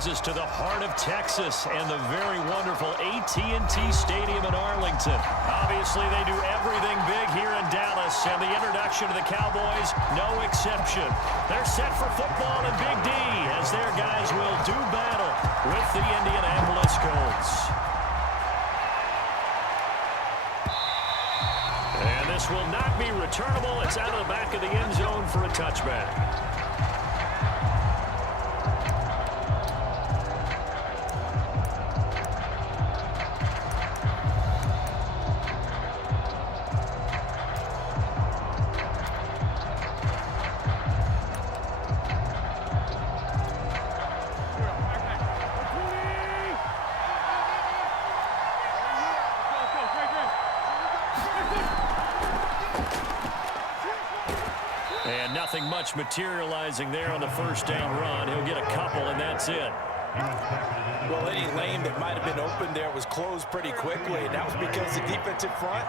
brings us to the heart of Texas and the very wonderful AT&T Stadium in Arlington. Obviously, they do everything big here in Dallas, and the introduction to the Cowboys, no exception. They're set for football in Big D as their guys will do battle with the Indianapolis Colts. And this will not be returnable. It's out of the back of the end zone for a touchback. And nothing much materializing there on the first down run. He'll get a couple, and that's it. Well, any lane that might have been open there was closed pretty quickly, and that was because the defensive front,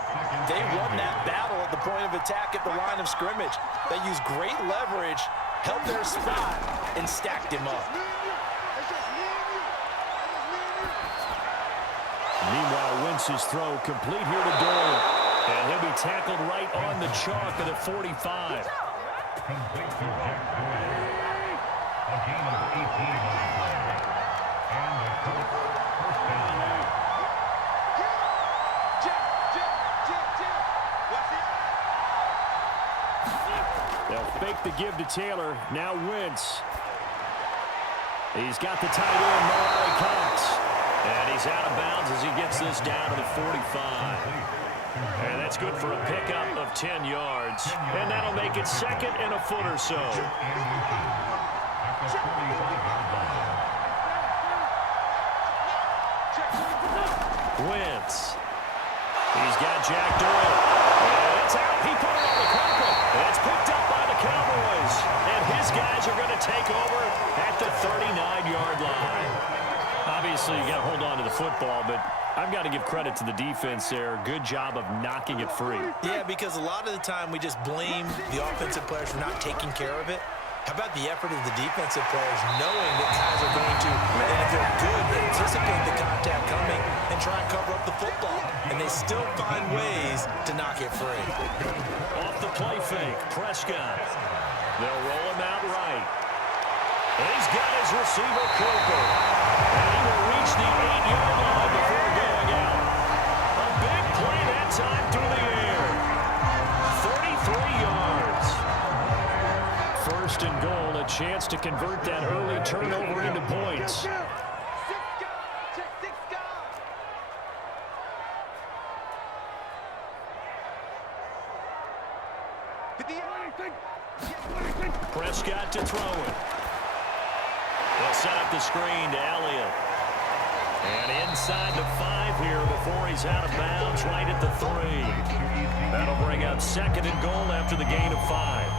they won that battle at the point of attack at the line of scrimmage. They used great leverage, held their spot, and stacked him up. Meanwhile, Wentz's throw complete here to Doyle. And he'll be tackled right on the chalk at the 45. They'll fake the give to Taylor. Now Wentz. He's got the tight end, Malari Cox. And he's out of bounds as he gets this down to the 45. And that's good for a pickup of 10 yards. And that'll make it second and a foot or so. Wentz. He's got Jack Doyle. And it's out. He put it on the carpet. And it's picked up by the Cowboys. And his guys are going to take over at the 39-yard line. Obviously, you got to hold on to the football, but I've got to give credit to the defense there. Good job of knocking it free. Yeah, because a lot of the time we just blame the offensive players for not taking care of it. How about the effort of the defensive players knowing that guys are going to, and if they're good, anticipate the contact coming and try and cover up the football. And they still find ways to knock it free. Off the play fake, Prescott. They'll roll him out right. And he's got his receiver, Cooper. And he will reach the 8-yard line before going out. A big play that time through the air. 33 yards. First and goal, a chance to convert that early turnover into points. Prescott to throw it. They'll set up the screen to Elliott. And inside the 5 here before he's out of bounds right at the 3. That'll bring up second and goal after the gain of 5.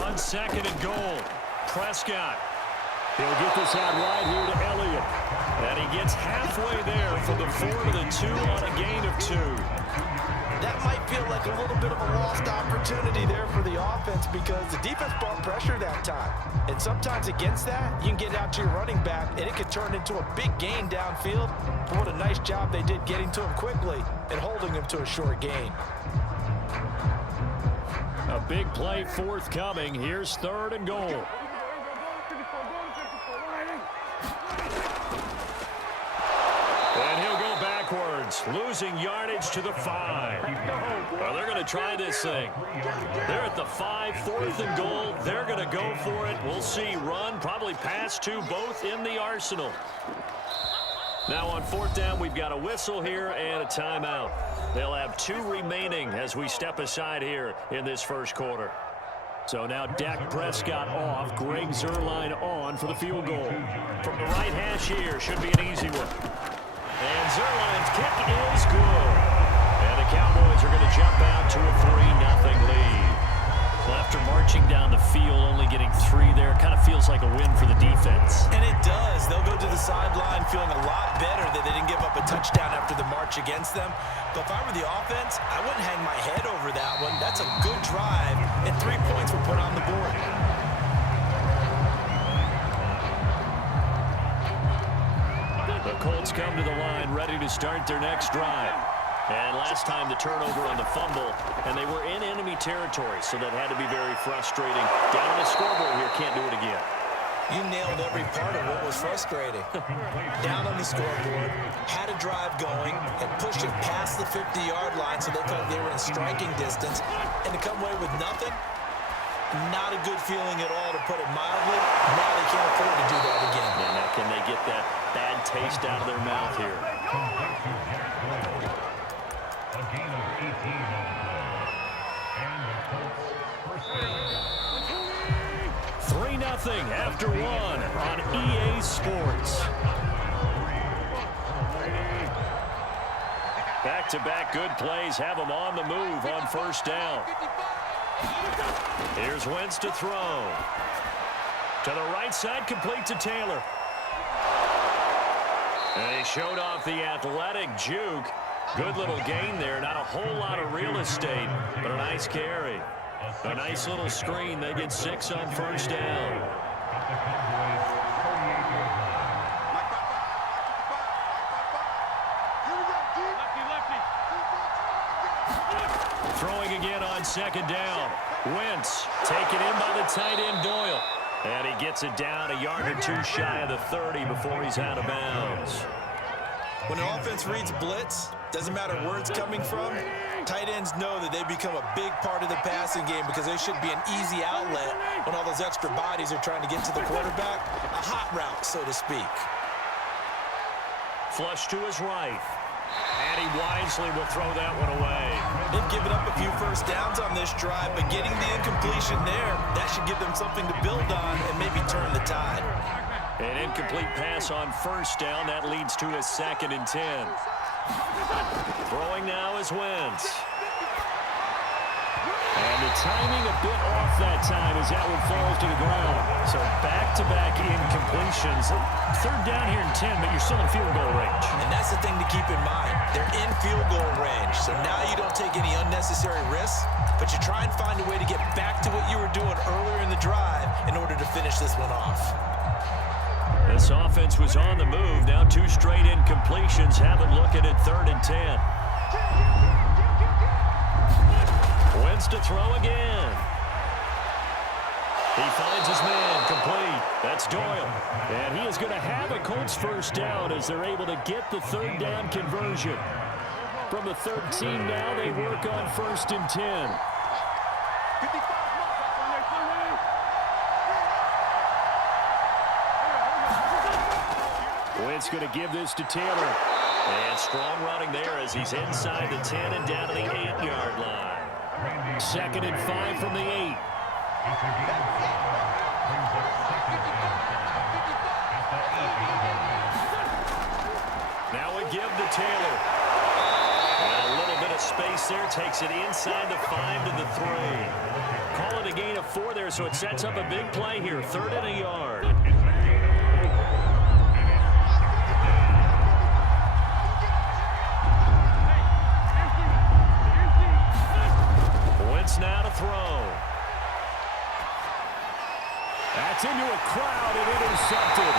On second and goal, Prescott. He'll get this out right here to Elliott. And he gets halfway there from the 4 to the 2 on a gain of 2. That might feel like a little bit of a lost opportunity there for the offense because the defense brought pressure that time. And sometimes against that, you can get out to your running back, and it could turn into a big gain downfield. But what a nice job they did getting to him quickly and holding him to a short gain. A big play forthcoming. Here's third and goal. And he'll go backwards, losing yardage to the 5. Well, they're going to try this thing. They're at the 5, fourth and goal. They're going to go for it. We'll see. Run, probably pass to both in the arsenal. Now on fourth down, we've got a whistle here and a timeout. They'll have 2 remaining as we step aside here in this first quarter. So now Dak Prescott off, Greg Zuerlein on for the field goal. From the right hash here, should be an easy one. And Zuerlein's kick is good. And the Cowboys are going to jump out to a 3-0 lead. Well, after marching down the field, only getting 3 there, kind of feels like a win for the defense. And it does. They'll go to the sideline feeling a lot better that they didn't give up up a touchdown after the march against them. But if I were the offense, I wouldn't hang my head over that one. That's a good drive, and 3 points were put on the board. The Colts come to the line ready to start their next drive. And last time the turnover on the fumble, and they were in enemy territory, so that had to be very frustrating. Down on the scoreboard here, can't do it again. You nailed every part of what was frustrating. Down on the scoreboard, had a drive going, and pushed it past the 50-yard line so they felt they were in striking distance, and to come away with nothing, not a good feeling at all, to put it mildly. Now they can't afford to do that again. Yeah, now can they get that bad taste out of their mouth here? A gain of 18 on the play. And the Colts first down. 3-0 after one on EA Sports. Back-to-back good plays have them on the move on first down. Here's Wentz to throw. To the right side, complete to Taylor. And he showed off the athletic juke. Good little gain there. Not a whole lot of real estate, but a nice carry. A nice little screen. They get 6 on first down. Throwing again on second down. Wentz taken in by the tight end Doyle. And he gets it down a yard or two shy of the 30 before he's out of bounds. When an offense reads blitz, doesn't matter where it's coming from, tight ends know that they become a big part of the passing game because they should be an easy outlet when all those extra bodies are trying to get to the quarterback. A hot route, so to speak. Flush to his right. And he wisely will throw that one away. They've given up a few first downs on this drive, but getting the incompletion there, that should give them something to build on and maybe turn the tide. An incomplete pass on first down. That leads to a 2nd and 10. Throwing now is Wentz. And the timing a bit off that time as that one falls to the ground. So back-to-back incompletions. 3rd down here and 10, but you're still in field goal range. And that's the thing to keep in mind. They're in field goal range. So now you don't take any unnecessary risks, but you try and find a way to get back to what you were doing earlier in the drive in order to finish this one off. This offense was on the move. Now 2 straight incompletions. Have them looking at 3rd and 10. Wentz to throw again. He finds his man complete. That's Doyle. And he is going to have a Colts first down as they're able to get the 3rd down conversion. From the 13 now, they work on 1st and 10. Wentz going to give this to Taylor. And strong running there as he's inside the 10 and down to the 8-yard line. 2nd and 5 from the 8. Now we give to Taylor. And a little bit of space there. Takes it inside the 5 to the 3. Call it a gain of 4 there, so it sets up a big play here. 3rd and a yard. Now to throw. That's into a crowd and intercepted.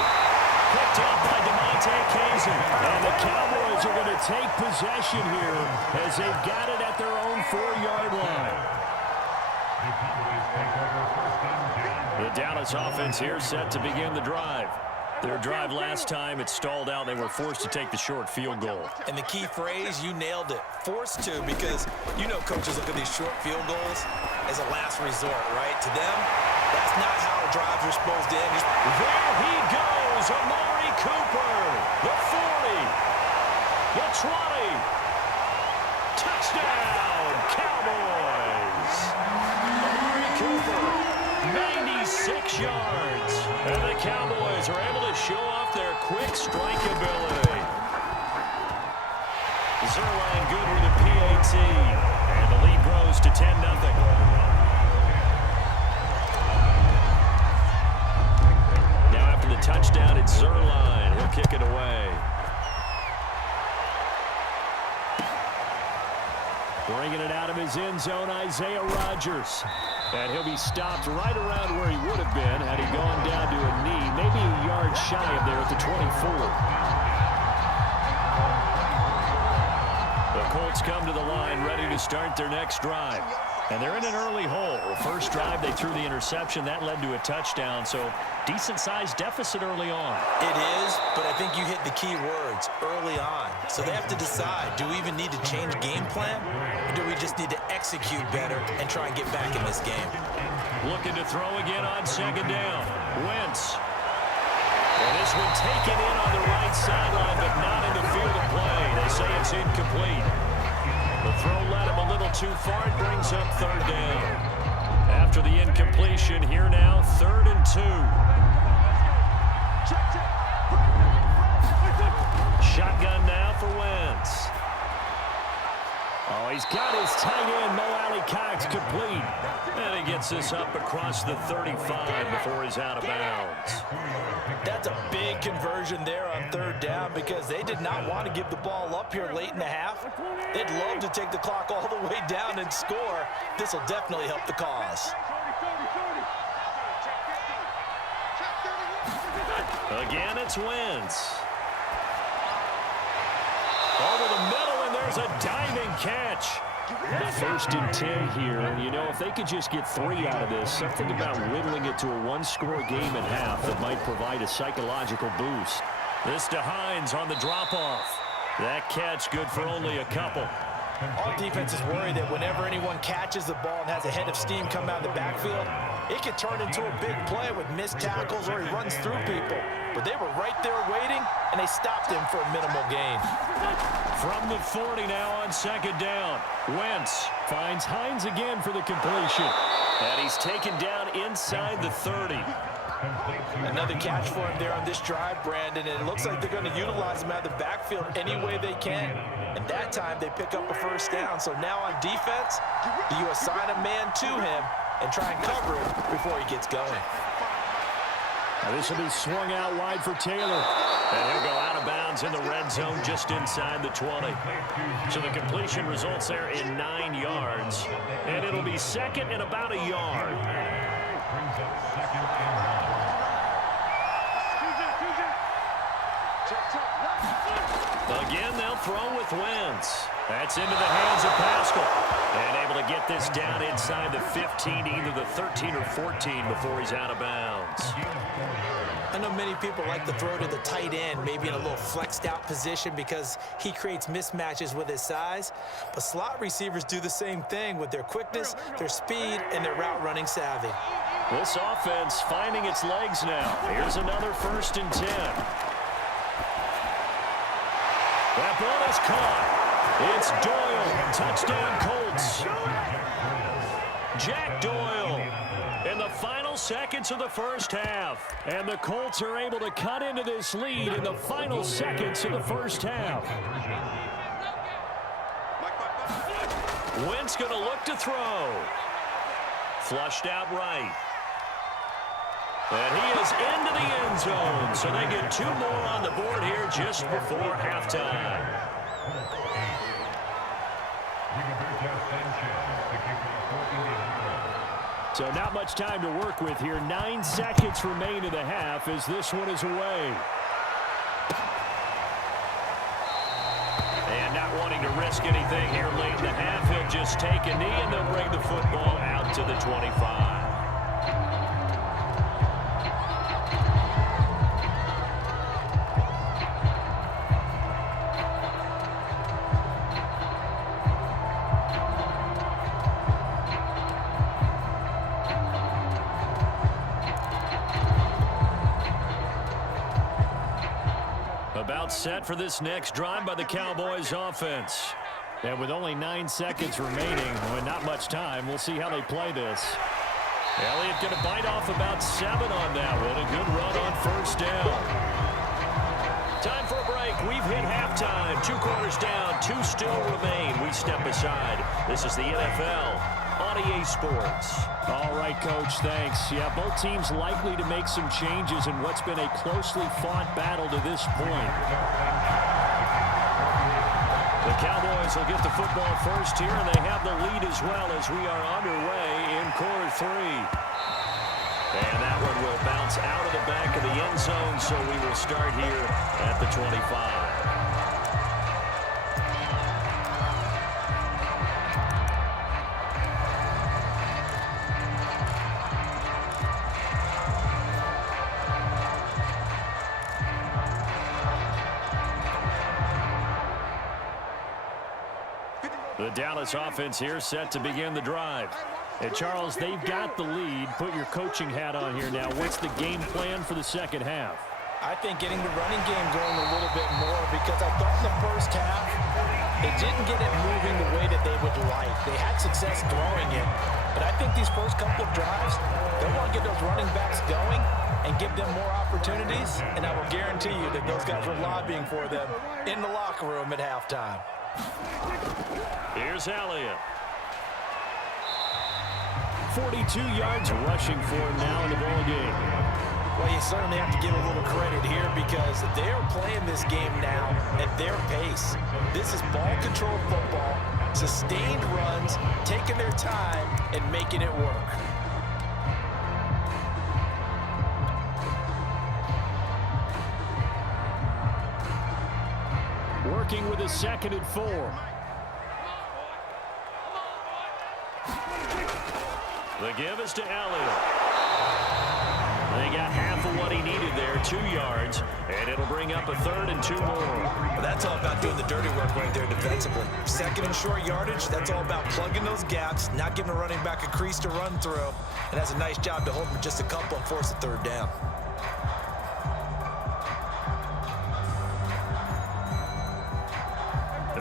Picked up by DeMonte Kazin. And the Cowboys are going to take possession here as they've got it at their own 4-yard line. The Dallas offense here set to begin the drive. Their drive last time, it stalled out. They were forced to take the short field goal. And the key phrase, you nailed it. Forced to, because you know coaches look at these short field goals as a last resort, right? To them, that's not how drives are supposed to end. There he goes, Amari Cooper. The 40. The 20. Touchdown, Cowboys. Amari Cooper, 96 yards. And the Cowboys are able to show off their quick strike ability. Zerline good with a PAT. And the lead grows to 10-0. Now after the touchdown, it's Zerline. He'll kick it away. Bringing it out of his end zone, Isaiah Rodgers. And he'll be stopped right around where he would have been had he gone down to a knee, maybe a yard shy of there at the 24. The Colts come to the line ready to start their next drive. And they're in an early hole. First drive, they threw the interception. That led to a touchdown, so decent-sized deficit early on. It is, but I think you hit the key words, early on. So they have to decide, do we even need to change game plan, or do we just need to execute better and try and get back in this game? Looking to throw again on second down. Wentz. And this one taken in on the right sideline, but not in the field of play. They say it's incomplete. The throw led him a little too far. It brings up third down. After the incompletion, here now, 3rd and 2. Shotgun now for Wentz. Oh, he's got his tight end, Mo Alley-Cox, complete. And he gets this up across the 35 before he's out of bounds. That's a big conversion there on 3rd down because they did not want to give the ball up here late in the half. They'd love to take the clock all the way down and score. This will definitely help the cause. Again, it's Wentz. Over the middle, and there's a diving catch. 1st and 10 here. You know, if they could just get 3 out of this, something about whittling it to a one-score game at half that might provide a psychological boost. This to Hines on the drop-off. That catch good for only a couple. Our defense is worried that whenever anyone catches the ball and has a head of steam come out of the backfield, it could turn into a big play with missed tackles or he runs through people. But they were right there waiting, and they stopped him for a minimal gain. From the 40 now on second down. Wentz finds Hines again for the completion. And he's taken down inside the 30. Another catch for him there on this drive, Brandon, and it looks like they're going to utilize him out of the backfield any way they can. And that time they pick up a 1st down. So now on defense, do you assign a man to him and try and cover him before he gets going? Now this will be swung out wide for Taylor. And he'll go out of bounds in the red zone just inside the 20. So the completion results there in 9 yards. And it'll be 2nd and about a yard. Brings up 2nd and 1. Again, they'll throw with Wentz. That's into the hands of Pascal. And able to get this down inside the 15, either the 13 or 14 before he's out of bounds. I know many people like to throw to the tight end, maybe in a little flexed out position because he creates mismatches with his size. But slot receivers do the same thing with their quickness, their speed, and their route running savvy. This offense finding its legs now. Here's another 1st and 10. That ball is caught. It's Doyle. Touchdown Colts. Jack Doyle in the final seconds of the first half. And the Colts are able to cut into this lead in the final seconds of the first half. Wentz going to look to throw. Flushed out right. And he is into the end zone. So they get 2 more on the board here just before halftime. So not much time to work with here. 9 seconds remain in the half as this one is away. And not wanting to risk anything here late in the half, he'll just take a knee and they'll bring the football out to the 25. About set for this next drive by the Cowboys offense. And with only 9 seconds remaining, with not much time, we'll see how they play this. Elliott going to bite off about 7 on that one. A good run on 1st down. Time for a break. We've hit halftime. 2 quarters down, 2 still remain. We step aside. This is the NFL on EA Sports. All right, Coach, thanks. Yeah, both teams likely to make some changes in what's been a closely fought battle to this point. The Cowboys will get the football first here, and they have the lead as well as we are underway in quarter 3. And that one will bounce out of the back of the end zone, so we will start here at the 25. The Dallas offense here set to begin the drive. And Charles, they've got the lead. Put your coaching hat on here now. What's the game plan for the second half? I think getting the running game going a little bit more, because I thought in the first half they didn't get it moving the way that they would like. They had success throwing it, but I think these first couple of drives, they want to get those running backs going and give them more opportunities, and I will guarantee you that those guys were lobbying for them in the locker room at halftime. Here's Elliott. 42 yards rushing for him now in the ball game. Well, you certainly have to give a little credit here, because they're playing this game now at their pace. This is ball control football, sustained runs, taking their time and making it work. Working with a 2nd and 4. The give is to Elliott. They got half of what he needed there, 2 yards, and it'll bring up a 3rd and 2 more. Well, that's all about doing the dirty work right there defensively. 2nd and short yardage, that's all about plugging those gaps, not giving a running back a crease to run through, and that's a nice job to hold him just a couple and force a 3rd down.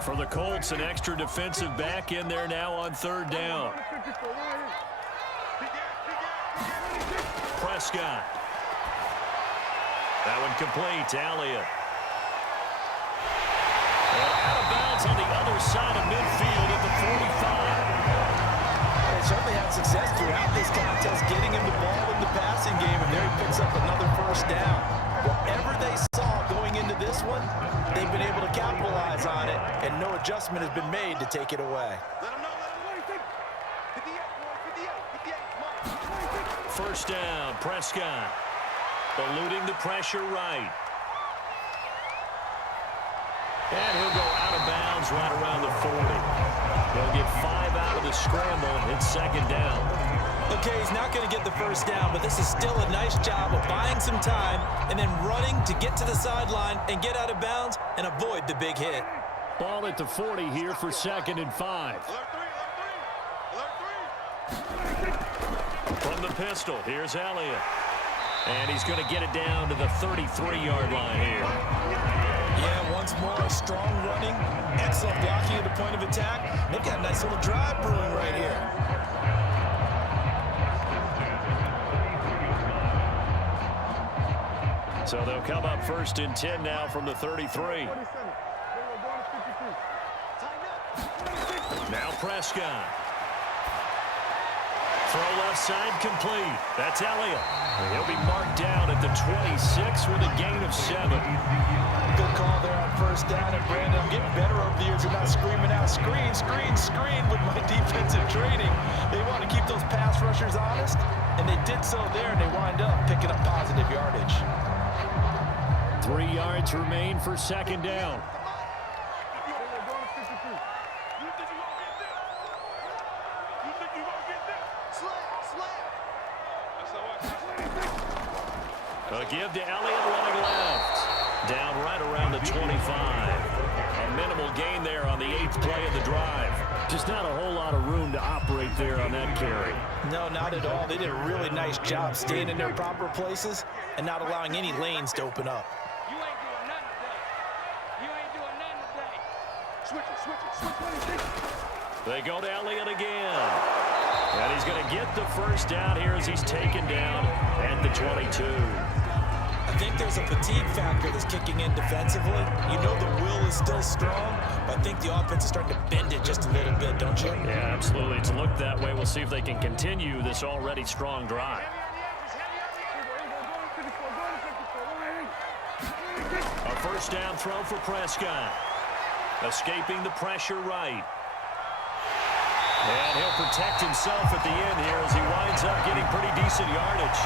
For the Colts, an extra defensive back in there now on 3rd down. Prescott. That one complete to Elliott. And out of bounds on the other side of midfield at the 45. They certainly had success throughout this contest, getting him the ball in the passing game, and there he picks up another 1st down. Whatever they saw going into this one, they've been able to capitalize on it, and no adjustment has been made to take it away. First down, Prescott. Eluding the pressure right. And he'll go out of bounds right around the 40. They'll get 5 out of the scramble and hit 2nd down. Okay, he's not going to get the 1st down, but this is still a nice job of buying some time and then running to get to the sideline and get out of bounds and avoid the big hit. Ball at the 40 here for 2nd and 5. From the pistol, here's Elliott. And he's going to get it down to the 33-yard line here. Yeah, once more, strong running, excellent blocking at the point of attack. They've got a nice little drive brewing right here. So they'll come up 1st and 10 now from the 33. Now Prescott. Throw left side complete. That's Elliott. He'll be marked down at the 26 with a gain of 7. Good call there on 1st down. And Brandon, I'm getting better over the years and not screaming out, screen, screen, screen with my defensive training. They want to keep those pass rushers honest, and they did so there, and they wind up picking up positive yardage. 3 yards remain for 2nd down. A give to Elliott running left. Down right around the 25. A minimal gain there on the 8th play of the drive. Just not a whole lot of room to operate there on that carry. No, not at all. They did a really nice job staying in their proper places and not allowing any lanes to open up. You ain't doing nothing today. You ain't doing nothing today. Switch it, switch it, switch it. They go to Elliott again. And he's going to get the 1st down here as he's taken down at the 22. I think there's a fatigue factor that's kicking in defensively. You know the will is still strong, but I think the offense is starting to bend it just a little bit, don't you? Yeah, absolutely. It's looked that way. We'll see if they can continue this already strong drive. A 1st down throw for Prescott. Escaping the pressure right. And he'll protect himself at the end here as he winds up getting pretty decent yardage.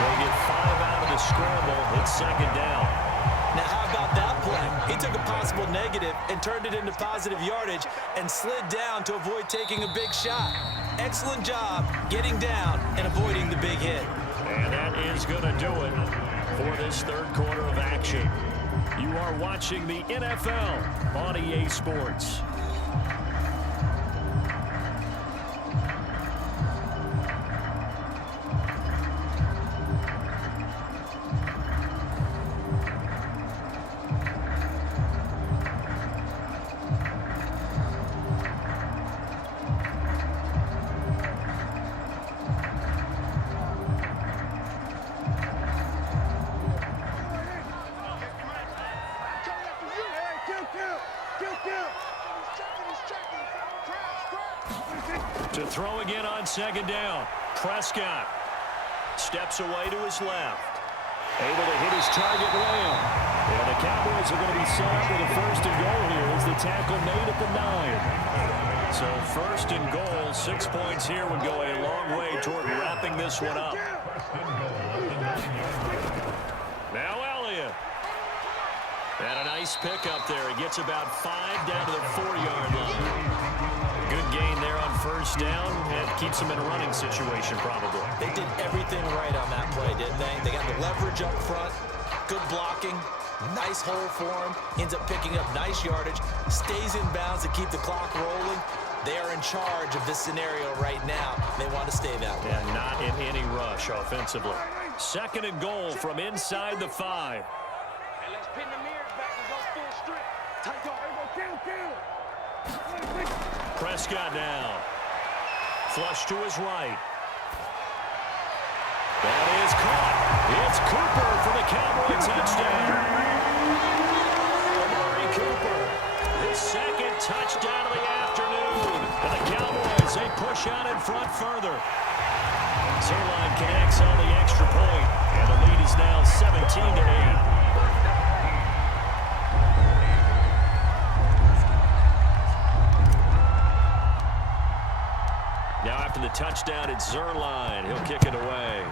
They'll get 5 out of the scramble. It's second down. Now, how about that play? He took a possible negative and turned it into positive yardage and slid down to avoid taking a big shot. Excellent job getting down and avoiding the big hit. And that is going to do it for this third quarter of action. You are watching the NFL on EA Sports. To throw again on second down. Prescott steps away to his left. Able to hit his target Lamb. And the Cowboys are going to be set up with a first and goal here as the tackle made at the 9. So first and goal, 6 points here would go a long way toward wrapping this one up. Now Elliott. And a nice pick up there. He gets about 5 down to the 4-yard line. Good gain there on first down, and keeps them in a running situation probably. They did everything right on that play, didn't they? They got the leverage up front, good blocking, nice hole for him, ends up picking up nice yardage, stays in bounds to keep the clock rolling. They are in charge of this scenario right now. They want to stay that way. And not in any rush offensively. Second and goal from inside the 5. And let's pin the mirrors back and go full strip. Tight guard. Prescott now. Flush to his right. That is caught. It's Cooper for the Cowboy touchdown. Amari Cooper. His second touchdown of the afternoon. And the Cowboys, they push out in front further. Zerline connects on the extra point. And the lead is now 17-8. Now after the touchdown, it's Zerline. He'll kick it away.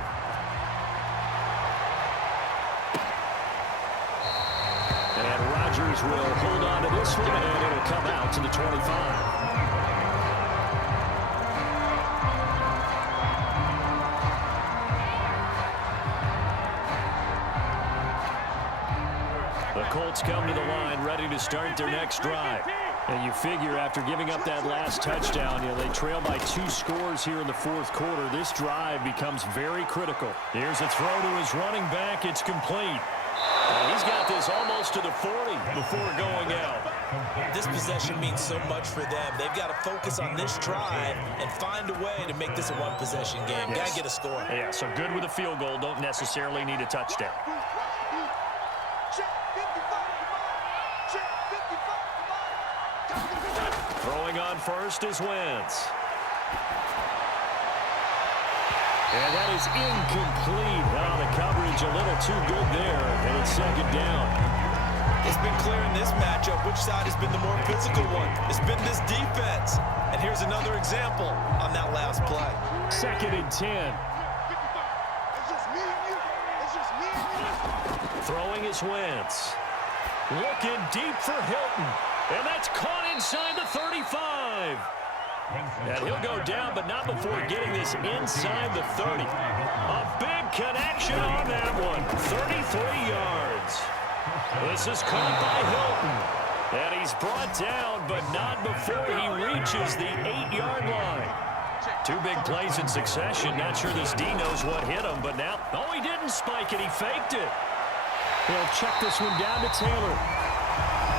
And Rodgers will hold on to this one, and it'll come out to the 25. The Colts come to the line, ready to start their next drive. And you figure after giving up that last touchdown, they trail by 2 scores here in the fourth quarter. This drive becomes very critical. Here's a throw to his running back. It's complete. And he's got this almost to the 40 before going out. This possession means so much for them. They've got to focus on this drive and find a way to make this a one-possession game. Yes. Got to get a score. Yeah, so good with a field goal. Don't necessarily need a touchdown. Throwing on first is Wentz. And that is incomplete. Oh, the coverage a little too good there, and it's second down. It's been clear in this matchup which side has been the more physical one. It's been this defense. And here's another example on that last play. Second and 10. Throwing is Wentz. Looking deep for Hilton. And that's caught inside the 35. And he'll go down, but not before getting this inside the 30. A big connection on that one. 33 yards. This is caught by Hilton. And he's brought down, but not before he reaches the 8-yard line. 2 big plays in succession. Not sure this D knows what hit him, but now, oh, he didn't spike it. He faked it. They'll check this one down to Taylor.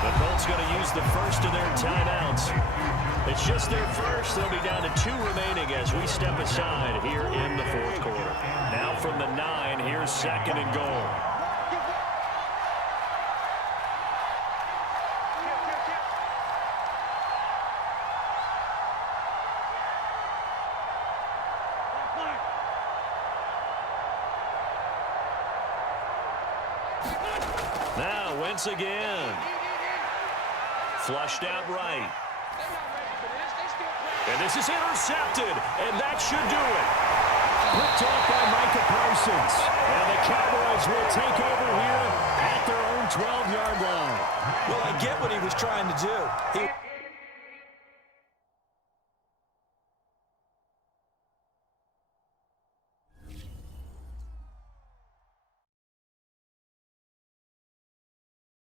The Colts going to use the first of their timeouts. It's just their first. They'll be down to 2 remaining as we step aside here in the fourth quarter. Now from the 9, here's second and goal. Now Wentz again. Flushed out right. They're not ready for this. They still play. And this is intercepted, and that should do it. Picked off by Micah Parsons. And the Cowboys will take over here at their own 12-yard line. Well, I get what he was trying to do.